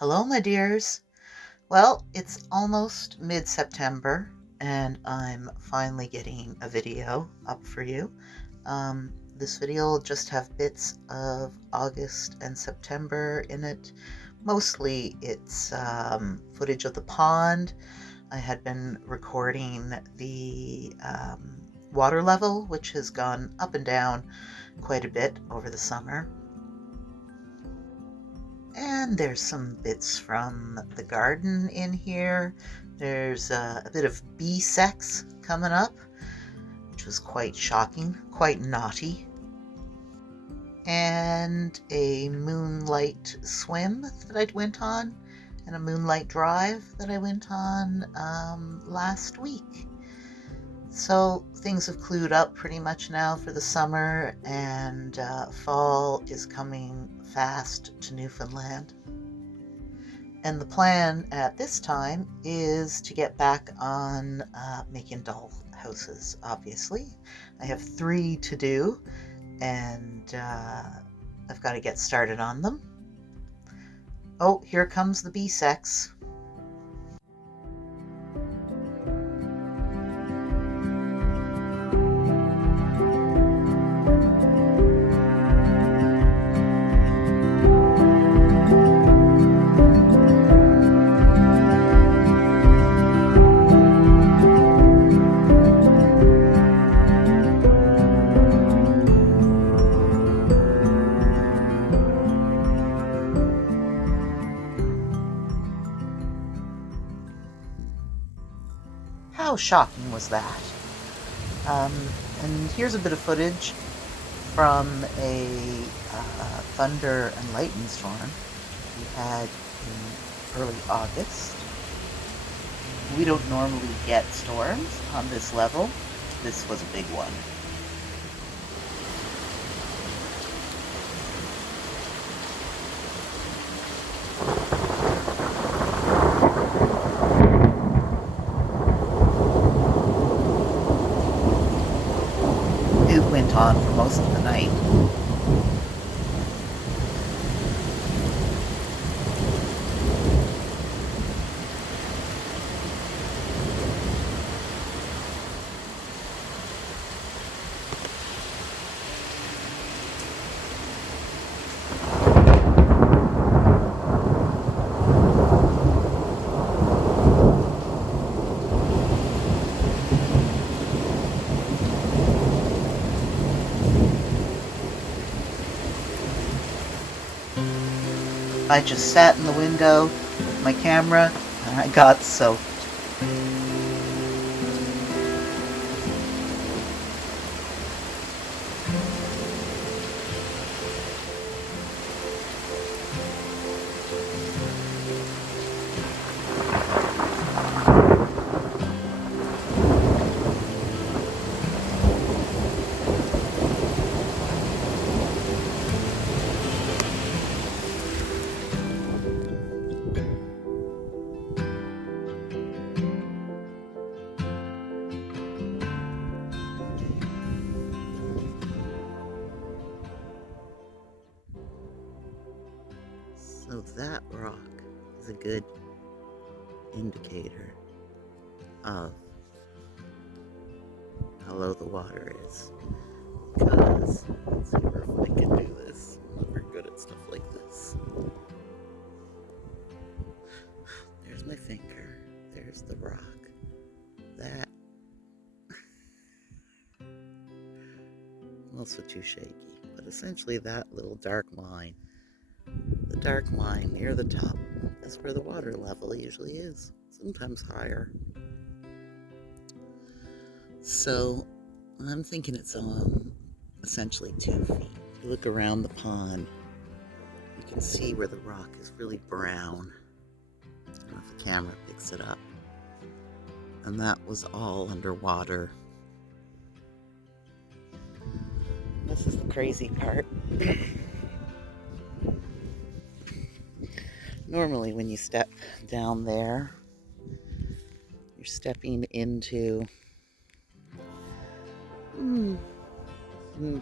Hello, my dears. Well, it's almost mid-September, and I'm finally getting a video up for you. This video will just have bits of August and September in it. Mostly it's footage of the pond. I had been recording the water level, which has gone up and down quite a bit over the summer. And there's some bits from the garden in here. There's a bit of bee sex coming up, which was quite shocking, quite naughty. And a moonlight swim that I went on, and a moonlight drive that I went on last week. So things have clued up pretty much now for the summer, and fall is coming fast to Newfoundland. And the plan at this time is to get back on making doll houses, obviously. I have 3 to do, and I've got to get started on them. Oh, here comes the bee sex. How shocking was that? And here's a bit of footage from a thunder and lightning storm we had in early August. We don't normally get storms on this level. This was a big one. It went on for most of the night. I just sat in the window with my camera and I got soaked. So that rock is a good indicator of how low the water is. Because, let's see if I can do this. I'm not very good at stuff like this. There's my finger. There's the rock. That. Also too shaky. But essentially that little dark line. The dark line near the top, that's where the water level usually is, sometimes higher. So I'm thinking it's essentially 2 feet. If you look around the pond, you can see where the rock is really brown. I don't know if the camera picks it up. And that was all underwater. This is the crazy part. Normally when you step down there, you're stepping into,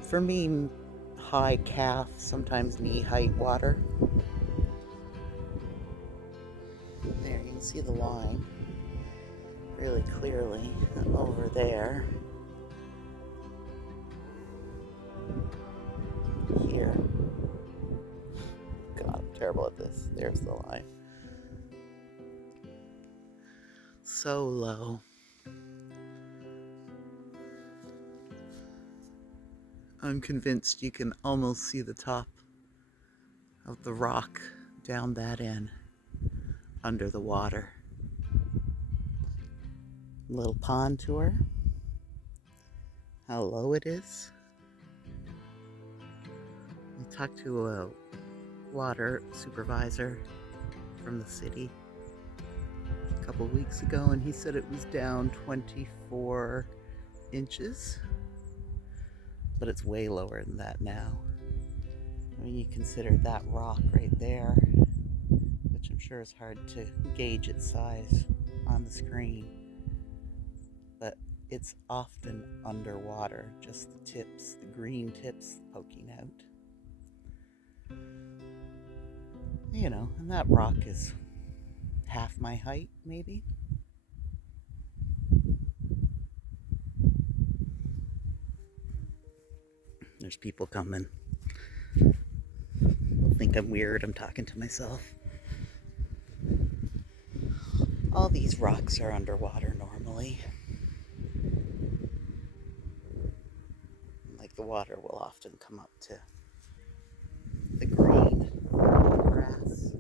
for me, high calf, sometimes knee height water. can see the line really clearly over there. Here. God, I'm terrible at this. There's the line. So low. I'm convinced you can almost see the top of the rock down that end under the water. Little pond tour. How low it is. I talked to a water supervisor from the city a couple weeks ago, and he said it was down 24 inches, but it's way lower than that now. I mean, you consider that rock right there, which I'm sure is hard to gauge its size on the screen, but it's often underwater, just the tips, the green tips poking out. You know, and that rock is half my height, maybe. There's people coming. They'll think I'm weird, I'm talking to myself. All these rocks are underwater normally. Like the water will often come up to the green grass.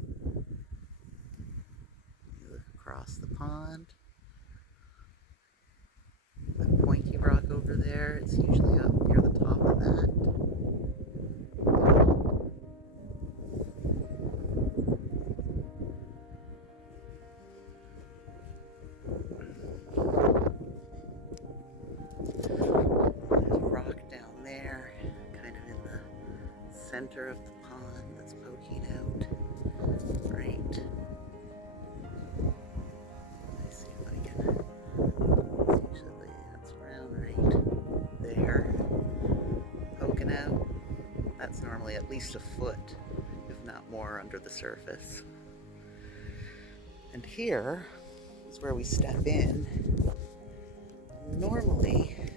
You look across the pond. That pointy rock over there, it's usually up near the top of that. There's a rock down there, kind of in the center of the pond that's poking out. Right. Let me see if I can. It's usually that's around right there. Poking out. That's normally at least a foot, if not more, under the surface. And here is where we step in. Normally,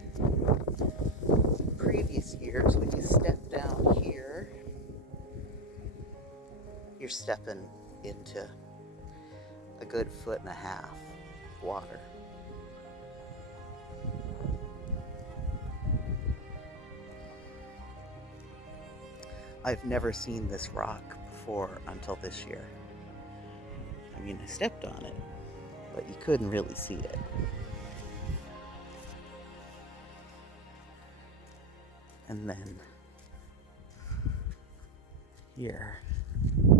previous years, when you step down here, you're stepping into a good 1.5 feet of water. I've never seen this rock before until this year. I mean, I stepped on it, but you couldn't really see it. And then here, you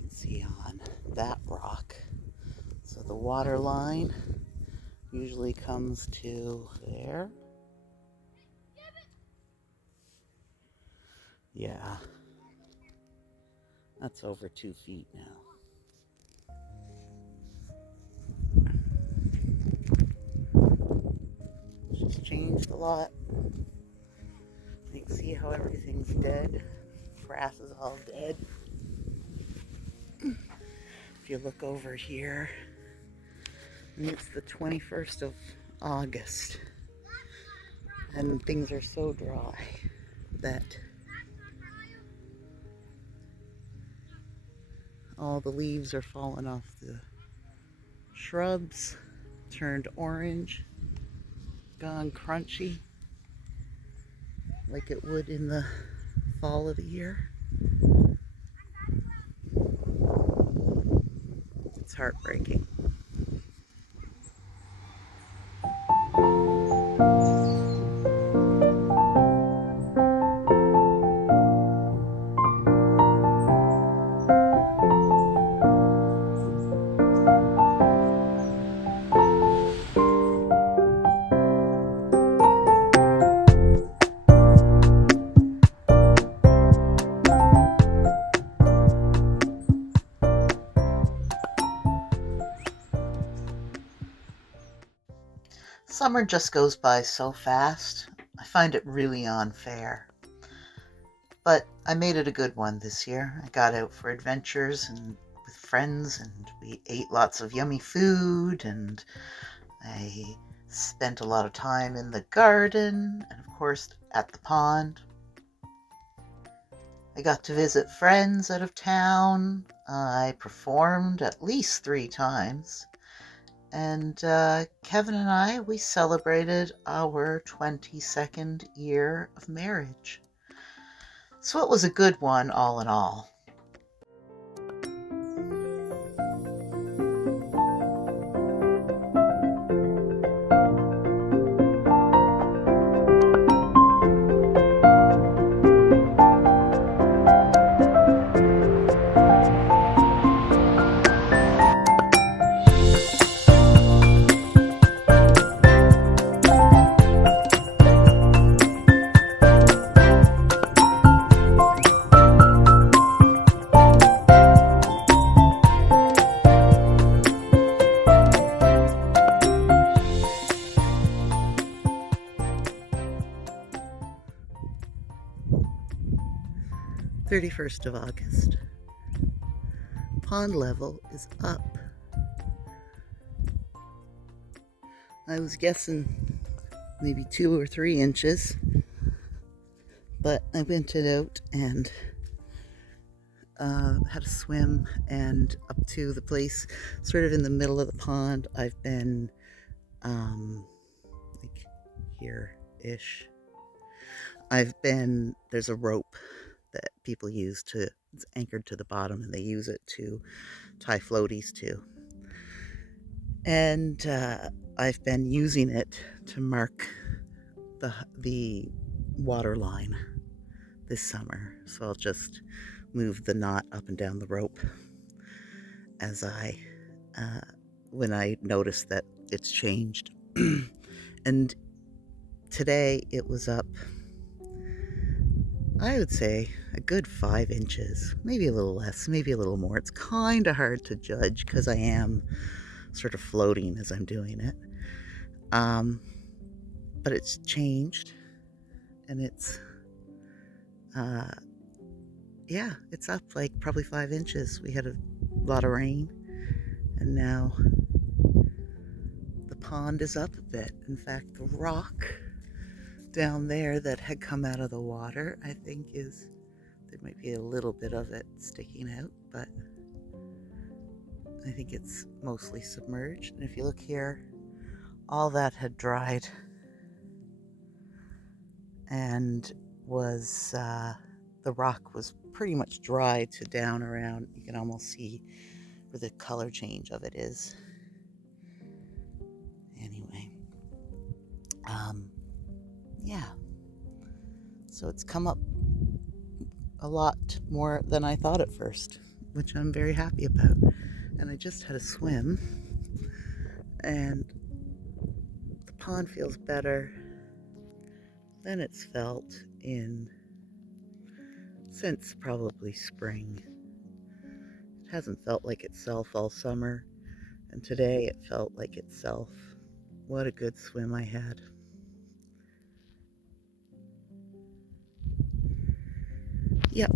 can see on that rock. So the water line usually comes to there. Yeah, that's over 2 feet now. It's changed a lot. You can see how everything's dead. Grass is all dead. If you look over here, and it's the 21st of August, and things are so dry that all the leaves are falling off the shrubs, turned orange, gone crunchy, like it would in the fall of the year. It's heartbreaking. Summer just goes by so fast. I find it really unfair. But I made it a good one this year. I got out for adventures and with with friends, and we ate lots of yummy food, and I spent a lot of time in the garden, and of course at the pond. I got to visit friends out of town. I performed at least 3 times. And Kevin and I, we celebrated our 22nd year of marriage. So it was a good one, all in all. "31st of August. Pond level is up. I was guessing maybe 2 or 3 inches, but I went out and had a swim, and up to the place sort of in the middle of the pond. I've been like here-ish. There's a rope that people use it's anchored to the bottom, and they use it to tie floaties to. And I've been using it to mark the water line this summer. So I'll just move the knot up and down the rope as when I notice that it's changed. And today it was up, I would say, a good 5 inches, maybe a little less, maybe a little more. It's kind of hard to judge because I am sort of floating as I'm doing it. But it's changed, and it's it's up like probably 5 inches. We had a lot of rain, and now the pond is up a bit. In fact, the rock down there that had come out of the water, I think there might be a little bit of it sticking out, but I think it's mostly submerged. And if you look here, all that had dried and the rock was pretty much dry to down around. You can almost see where the color change of it is. Anyway, so it's come up a lot more than I thought at first, which I'm very happy about. And I just had a swim, and the pond feels better than it's felt since probably spring. It hasn't felt like itself all summer, and today it felt like itself. What a good swim I had. Yep.